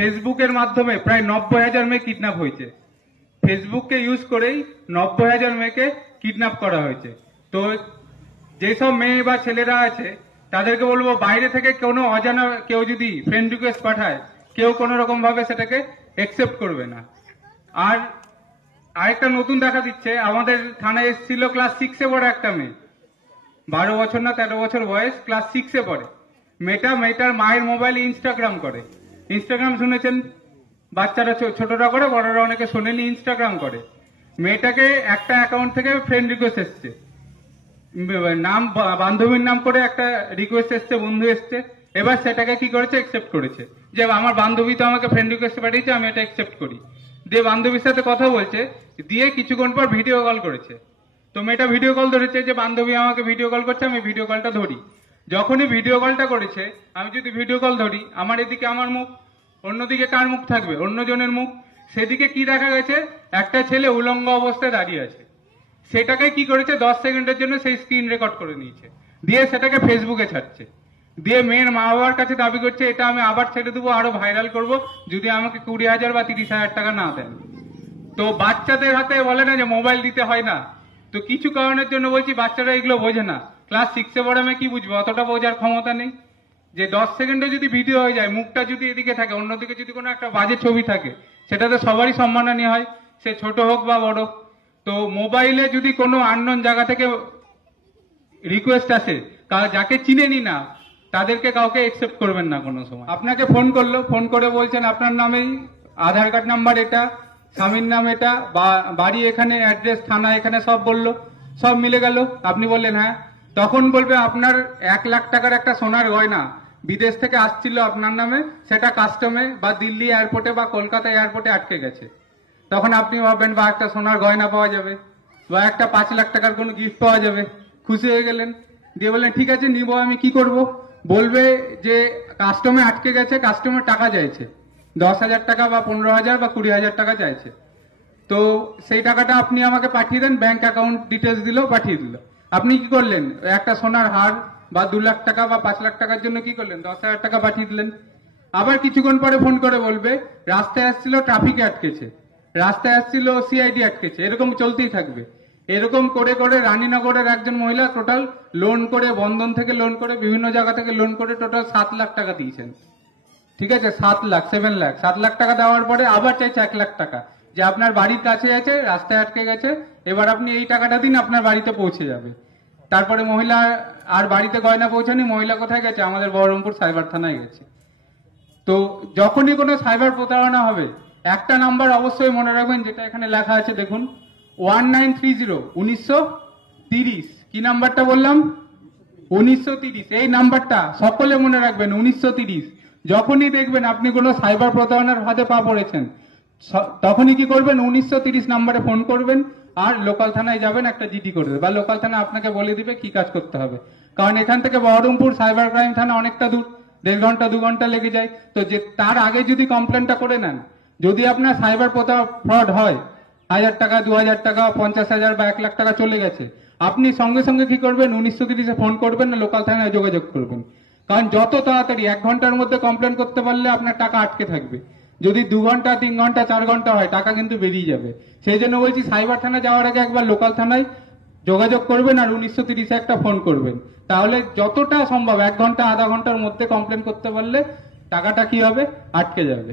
ফেসবুকের মাধ্যমে প্রায় 90,000 মেয়ে কিডন্যাপ হয়েছে। ফেসবুককে ইউজ করেই 90,000 মেয়েকে কিডন্যাপ করা হয়েছে। তো যেসব মেয়ে বা ছেলেরা আছে তাদেরকে বলবো, বাইরে থেকে কোনো অজানা কেউ যদি ফ্রেন্ড রিকোয়েস্ট পাঠায়, কেউ কোনো রকম ভাবে সেটাকে একসেপ্ট করবে না। আর আরেকটা নতুন দেখা দিচ্ছে, আমাদের থানায় এসেছিল ক্লাস 6-এ পড়ে একটা মেয়ে, 12 বছর না 13 বছর বয়স, ক্লাস 6-এ পড়ে। মেয়েটার মায়ের মোবাইলে ইনস্টাগ্রাম করে। ইনস্টাগ্রাম শুনেছেন, বাচ্চারা ছোটরা করে, বড়রা অনেকে শোনেনি, ইনস্টাগ্রাম করে। মেয়েটাকে একটা অ্যাকাউন্ট থেকে ফ্রেন্ড রিকোয়েস্ট এসছে, নাম বান্ধবীর নাম করে একটা রিকোয়েস্ট এসছে, বন্ধু এসছে। এবার সেটাকে কি করেছে, একসেপ্ট করেছে, যে আমার বান্ধবী তো আমাকে ফ্রেন্ড রিকোয়েস্ট পাঠিয়েছে, আমি এটা একসেপ্ট করি। দিয়ে বান্ধবীর সাথে কথা বলছে, দিয়ে কিছুক্ষণ পর ভিডিও কল করেছে। তো মেয়েটা ভিডিও কল ধরেছে, যে বান্ধবী আমাকে ভিডিও কল করছে, আমি ভিডিও কলটা ধরি। যখনই ভিডিও কলটা করেছে, আমি যদি ভিডিও কল ধরি, আমার এদিকে আমার মুখ, অন্যদিকে কার মুখ থাকবে, অন্যজনের মুখ। সেদিকে কি দেখা গেছে, একটা ছেলে উলঙ্গ অবস্থায় দাঁড়িয়ে আছে। সেটাকে কি করেছে, 10 সেকেন্ডের জন্য সেই স্ক্রিন রেকর্ড করে নিয়েছে, দিয়ে সেটাকে ফেসবুকে ছাড়ছে। দিয়ে মেয়ের মা বাবার কাছে দাবি করছে, এটা আমি আবার ছেড়ে দেবো, আরো ভাইরাল করব, যদি আমাকে 20,000 বা 30,000 টাকা না দেন। তো বাচ্চাদের হাতে বলে না যে মোবাইল দিতে হয় না, তো কিছু কারণের জন্য বলছি বাচ্চারা এগুলো বোঝে না। ক্লাস 6-এ পড়ে আমি কি বুঝবো, অতটা বোঝার ক্ষমতা নেই। যে 10 সেকেন্ডে যদি ভিডিও হয়ে যায়, মুখটা যদি এদিকে থাকে, অন্যদিকে যদি কোনো একটা বাজে ছবি থাকে, সেটাতে সবারই সম্মানহানি হয়, সে ছোট হোক বা বড়। তো মোবাইলে যদি কোনো আননোন জায়গা থেকে রিকোয়েস্ট আসে, যাকে চিনেনি না, তাদেরকে কাউকে একসেপ্ট করবেন না কোনো সময়। আপনাকে ফোন করলো, ফোন করে বলছেন আপনার নামেই আধার কার্ড নাম্বার এটা, স্বামীর নাম এটা, বাড়ি এখানে, অ্যাড্রেস থানা এখানে, সব বললো, সব মিলে গেল। আপনি বললেন হ্যাঁ। তখন বলবে আপনার 1 লাখ টাকার একটা সোনার গয়না বিদেশ থেকে আসছিল আপনার নামে, সেটা কাস্টমে বা দিল্লি এয়ারপোর্টে বা কলকাতা এয়ারপোর্টে আটকে গেছে। তখন আপনি ভাববেন বা একটা সোনার গয়না পাওয়া যাবে, বা একটা 5 লাখ টাকার কোনো গিফট পাওয়া যাবে, খুশি হয়ে গেলেন। দিয়ে বললেন ঠিক আছে নিব, আমি কি করব? বলবে যে কাস্টমে আটকে গেছে, কাস্টমের টাকা চাইছে, 10,000 টাকা বা 15,000 বা 20,000 টাকা চাইছে। তো সেই টাকাটা আপনি আমাকে পাঠিয়ে দেন, ব্যাংক অ্যাকাউন্ট ডিটেলস দিল, পাঠিয়ে দিল। আপনি কি করলেন, একটা সোনার হার বা 2 লাখ টাকা বা 5 লাখ টাকার জন্য কি করলেন, 10,000 টাকা পাঠিয়ে দিলেন। আবার কিছুক্ষণ পরে ফোন করে বলবে রাস্তায় আসছিল, ট্রাফিকে আটকেছে, রাস্তায় আসছিল, সিআইডি আটকেছে, এরকম চলতেই থাকবে। এরকম করে করে রানীনগরের একজন মহিলা টোটাল লোন করে, বন্ধন থেকে লোন করে, বিভিন্ন জায়গা থেকে লোন করে টোটাল 7 লাখ টাকা দিয়েছেন। ঠিক আছে, 7 লাখ, 7 লাখ, 7 লাখ টাকা দেওয়ার পরে আবার চাইছে 1 লাখ টাকা, যে আপনার বাড়ির কাছে আছে, রাস্তায় আটকে গেছে, এবার আপনি এই টাকাটা দিন, আপনার বাড়িতে পৌঁছে যাবে। তারপরে মহিলা আর বাড়িতে গয়না পৌঁছানি, মহিলা কোথায় গেছে, আমাদের বহরমপুর সাইবার থানায় গেছে। তো যখনই কোনো সাইবার প্রতারণা হবে, একটা নাম্বার অবশ্যই মনে রাখবেন, যেটা এখানে লেখা আছে দেখুন, 1930, 1930। কি নাম্বারটা বললাম, 1930। এই নাম্বারটা সকলে মনে রাখবেন, 1930। যখনই দেখবেন আপনি কোনো সাইবার প্রতারণার হাতে পা পড়েছেন, তখনই কি করবেন, 1930 নাম্বারে ফোন করবেন, আর লোকাল থানায় যাবেন, একটা জিডি করবে, বা লোকাল থানা আপনাকে বলে দিবে কি কাজ করতে হবে। কারণ এখান থেকে বহরমপুর সাইবার ক্রাইম থানা অনেকটা দূর, 1.5 ঘন্টা 2 ঘন্টা লেগে যায়। তো যে তার আগে যদি কমপ্লেনটা করে নেন, যদি আপনার সাইবার ফ্রড হয়, 1000 টাকা, 2000 টাকা, 50,000 বা 1 লাখ টাকা চলে গেছে, আপনি সঙ্গে সঙ্গে কি করবেন, 1930-এ ফোন করবেন, না লোকাল থানায় যোগাযোগ করবেন। কারণ যত তাড়াতাড়ি, 1 ঘন্টার মধ্যে কমপ্লেন করতে পারলে আপনার টাকা আটকে থাকবে। যদি 2 ঘন্টা, 3 ঘন্টা, 4 ঘন্টা হয়, টাকা কিন্তু বেরিয়ে যাবে। সেই জন্য বলছি, সাইবার থানা যাওয়ার আগে একবার লোকাল থানায় যোগাযোগ করবেন, আর 1930-এ একটা ফোন করবেন। তাহলে যতটা সম্ভব 1 ঘন্টা, আধা ঘন্টার মধ্যে কমপ্লেন করতে পারলে টাকাটা কি হবে, আটকে যাবে।